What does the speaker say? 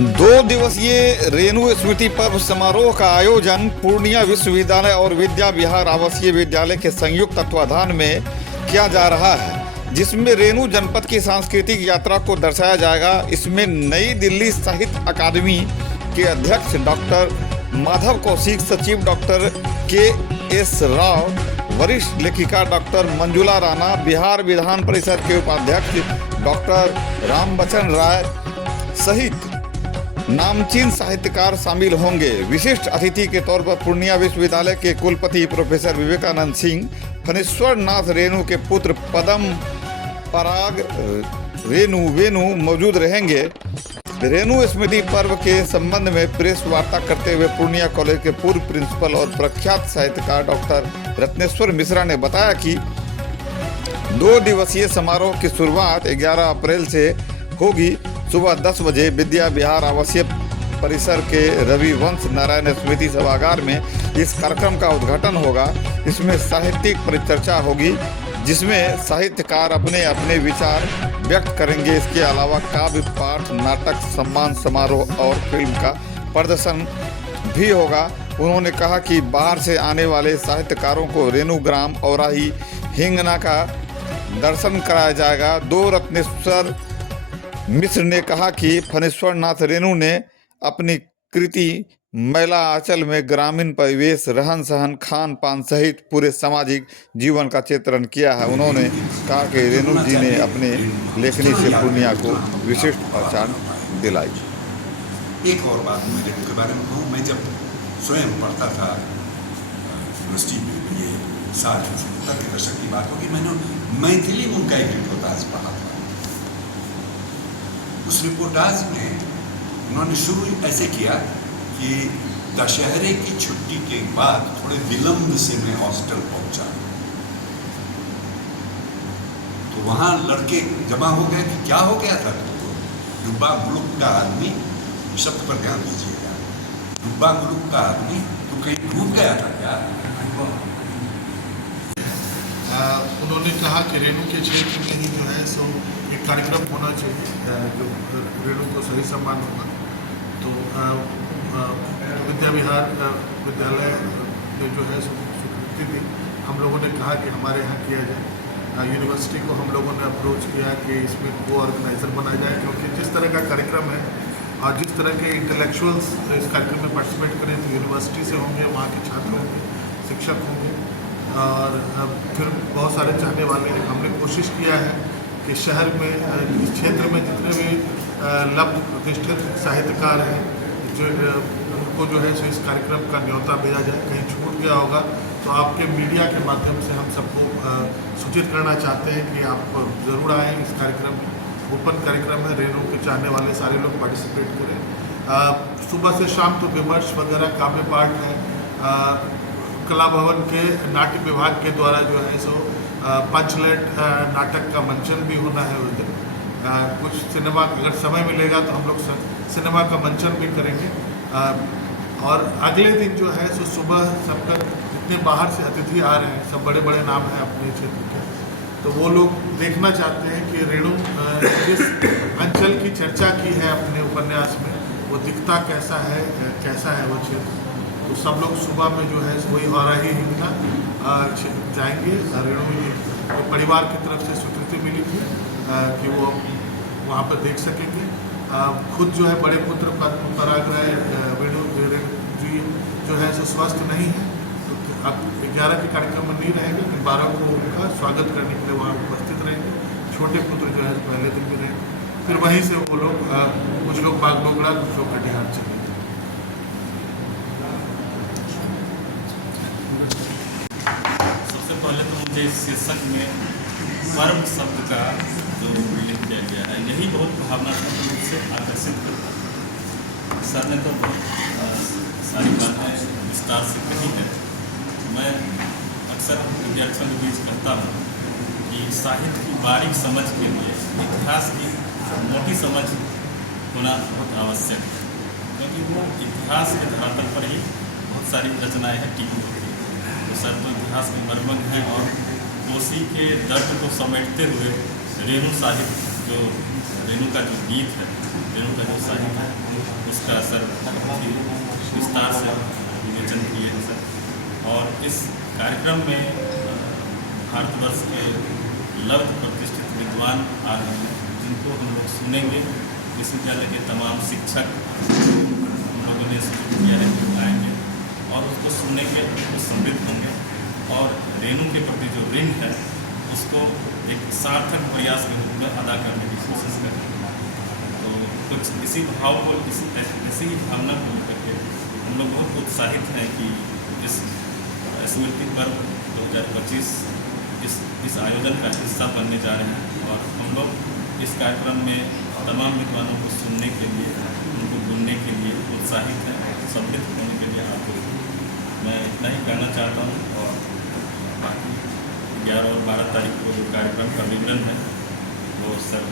दो दिवसीय रेणु स्मृति पर्व समारोह का आयोजन पूर्णिया विश्वविद्यालय और विद्या विहार आवासीय विद्यालय के संयुक्त तत्वाधान में किया जा रहा है, जिसमें रेणु जनपद की सांस्कृतिक यात्रा को दर्शाया जाएगा। इसमें नई दिल्ली साहित्य अकादमी के अध्यक्ष डॉक्टर माधव कौशिक, सचिव डॉक्टर के.एस. राव, वरिष्ठ लेखिका डॉक्टर मंजुला राणा, बिहार विधान परिषद के उपाध्यक्ष डॉक्टर रामबचन राय सहित नामचीन साहित्यकार शामिल होंगे। विशिष्ट अतिथि के तौर पर पूर्णिया विश्वविद्यालय के कुलपति प्रोफेसर विवेकानंद सिंह, फणीश्वर नाथ रेणु के पुत्र पदम पराग वेणु मौजूद रहेंगे। रेणु स्मृति पर्व के संबंध में प्रेस वार्ता करते हुए पूर्णिया कॉलेज के पूर्व प्रिंसिपल और प्रख्यात साहित्यकार डॉक्टर रत्नेश्वर मिश्रा ने बताया कि 2 दिवसीय समारोह की शुरुआत 11 अप्रैल से होगी। सुबह 10 बजे विद्या विहार आवासीय परिसर के रविवंश नारायण स्मृति सभागार में इस कार्यक्रम का उद्घाटन होगा। इसमें साहित्यिक परिचर्चा होगी, जिसमें साहित्यकार अपने अपने विचार व्यक्त करेंगे। इसके अलावा काव्य पाठ, नाटक, सम्मान समारोह और फिल्म का प्रदर्शन भी होगा। उन्होंने कहा कि बाहर से आने वाले साहित्यकारों को रेणु ग्राम औराही हिंगना का दर्शन कराया जाएगा। 2 रत्नेश्वर मिश्र ने कहा कि फणीश्वर नाथ रेणु ने अपनी कृति मैला आंचल में ग्रामीण परिवेश, रहन सहन, खान पान सहित पूरे सामाजिक जीवन का चित्रण किया है। उन्होंने कहा कि रेणु जी ने अपने लेखनी से पूर्णिया को विशिष्ट पहचान दिलाई। एक और बात मैं रेणु के बारे में कहूँ, मैं जब स्वयं पढ़ता था यूनिवर्सिटी में, ये 60-70 के दशक की बात होगी, मैंने मैथिली में उनका एक रिपोर्टाज पढ़ा था। उस रिपोर्टाज में उन्होंने शुरू ऐसे किया कि दशहरे की छुट्टी के बाद थोड़े विलंब से मैं हॉस्टल पहुंचा, तो वहां लड़के जमा हो गए कि क्या हो गया था। तो डुब्बा मुल्क का आदमी, शब्द पर ध्यान दीजिएगा, डुब्बा मुल्क का आदमी तो कहीं डूब गया था क्या। उन्होंने कहा कि रेणु के क्षेत्र में ही जो है सो एक कार्यक्रम होना चाहिए जो रेणु को सही सम्मान होगा। तो विद्या विहार विद्यालय ने जो है स्वीकृति दी। हम लोगों ने कहा कि हमारे यहाँ किया जाए। यूनिवर्सिटी को हम लोगों ने अप्रोच किया कि इसमें को ऑर्गेनाइज़र बनाया जाए, क्योंकि जिस तरह का कार्यक्रम है और जिस तरह के इंटेलेक्चुअल्स इस कार्यक्रम में पार्टिसिपेट करें, तो यूनिवर्सिटी से होंगे, वहाँ के छात्र होंगे, शिक्षक होंगे और फिर बहुत सारे चाहने वाले। हमने कोशिश किया है कि शहर में, इस क्षेत्र में जितने भी लब्ध प्रतिष्ठित साहित्यकार हैं, जो उनको जो है सो इस कार्यक्रम का न्योता भेजा जाए। कहीं छूट गया होगा तो आपके मीडिया के माध्यम से हम सबको सूचित करना चाहते हैं कि आप ज़रूर आएँ इस कार्यक्रम में। ओपन कार्यक्रम है, रेणु के चाहने वाले सारे लोग पार्टिसिपेट करें। सुबह से शाम तो विमर्श वगैरह, काव्य पाठ है। कला भवन के नाट्य विभाग के द्वारा जो है सो पंचलेट नाटक का मंचन भी होना है उस दिन। कुछ सिनेमा, अगर समय मिलेगा तो हम लोग सिनेमा का मंचन भी करेंगे। और अगले दिन जो है सो सुबह सबका, जितने बाहर से अतिथि आ रहे हैं, सब बड़े बड़े नाम हैं अपने क्षेत्र के, तो वो लोग देखना चाहते हैं कि रेणु जिस अंचल की चर्चा की है अपने उपन्यास में, वो दिखता कैसा है वो क्षेत्र। तो सब लोग सुबह में जो है वही औराही हिंगना जाएंगे। रेणु को परिवार की तरफ से स्वीकृति मिली थी कि वो वहाँ पर देख सकेंगे। खुद जो है बड़े पुत्र पराग राय वेणु जी जो है सो स्वस्थ नहीं है, तो अब 11 के कार्यक्रम में नहीं रहेंगे, लेकिन 12 को उनका स्वागत करने के लिए वहाँ उपस्थित रहेंगे। छोटे पुत्र जो है पहले दिन भी रहेंगे। फिर वहीं से वो लोग, कुछ लोग बागडोगरा, कुछ लोग कटिहार चले। पहले तो मुझे इस शीर्षक में पर्व शब्द का जो उल्लेख किया गया है, यही बहुत भावनात्मक रूप से आकर्षित करता है। सर ने तो बहुत सारी बातें विस्तार से कही है। मैं अक्सर विद्यार्थियों के बीच करता हूँ कि साहित्य की बारीक समझ के लिए इतिहास की मोटी समझ होना बहुत आवश्यक है, क्योंकि वो इतिहास के धरातल पर ही बहुत सारी रचनाएँ हैं टिकी होती हैं। तो सर तो इतिहास के मर्मज्ञ हैं और कोसी के दर्द को समेटते हुए रेणु साहित्य, जो रेणु का जो गीत है, रेणु का जो साहित्य है, विस्तार से विवेचन किए हैं सर। और इस कार्यक्रम में भारतवर्ष के लब्ध प्रतिष्ठित विद्वान आ रहे हैं, जिनको हम लोग सुनेंगे। विश्वविद्यालय के तमाम शिक्षक हम लोगों ने सूचित किया है कि आएंगे और उसको सुनेंगे, उसको समृद्ध होंगे और रेणु के प्रति जो ऋण है उसको एक सार्थक प्रयास के रूप में अदा करने की कोशिश करेंगे। तो कुछ इसी भाव को, इसी भावना को लेकर के हम लोग बहुत उत्साहित हैं कि इस स्मृति पर्व 2025 इस आयोजन का हिस्सा बनने जा रहे हैं। और हम लोग इस कार्यक्रम में तमाम विद्वानों को सुनने के लिए, उनको ढूंढने के लिए उत्साहित हैं, समृद्ध होने के लिए आपको मैं इतना ही कहना चाहता हूँ। और बाकी 11 और 12 तारीख को जो कार्यक्रम का विवरण है वो सर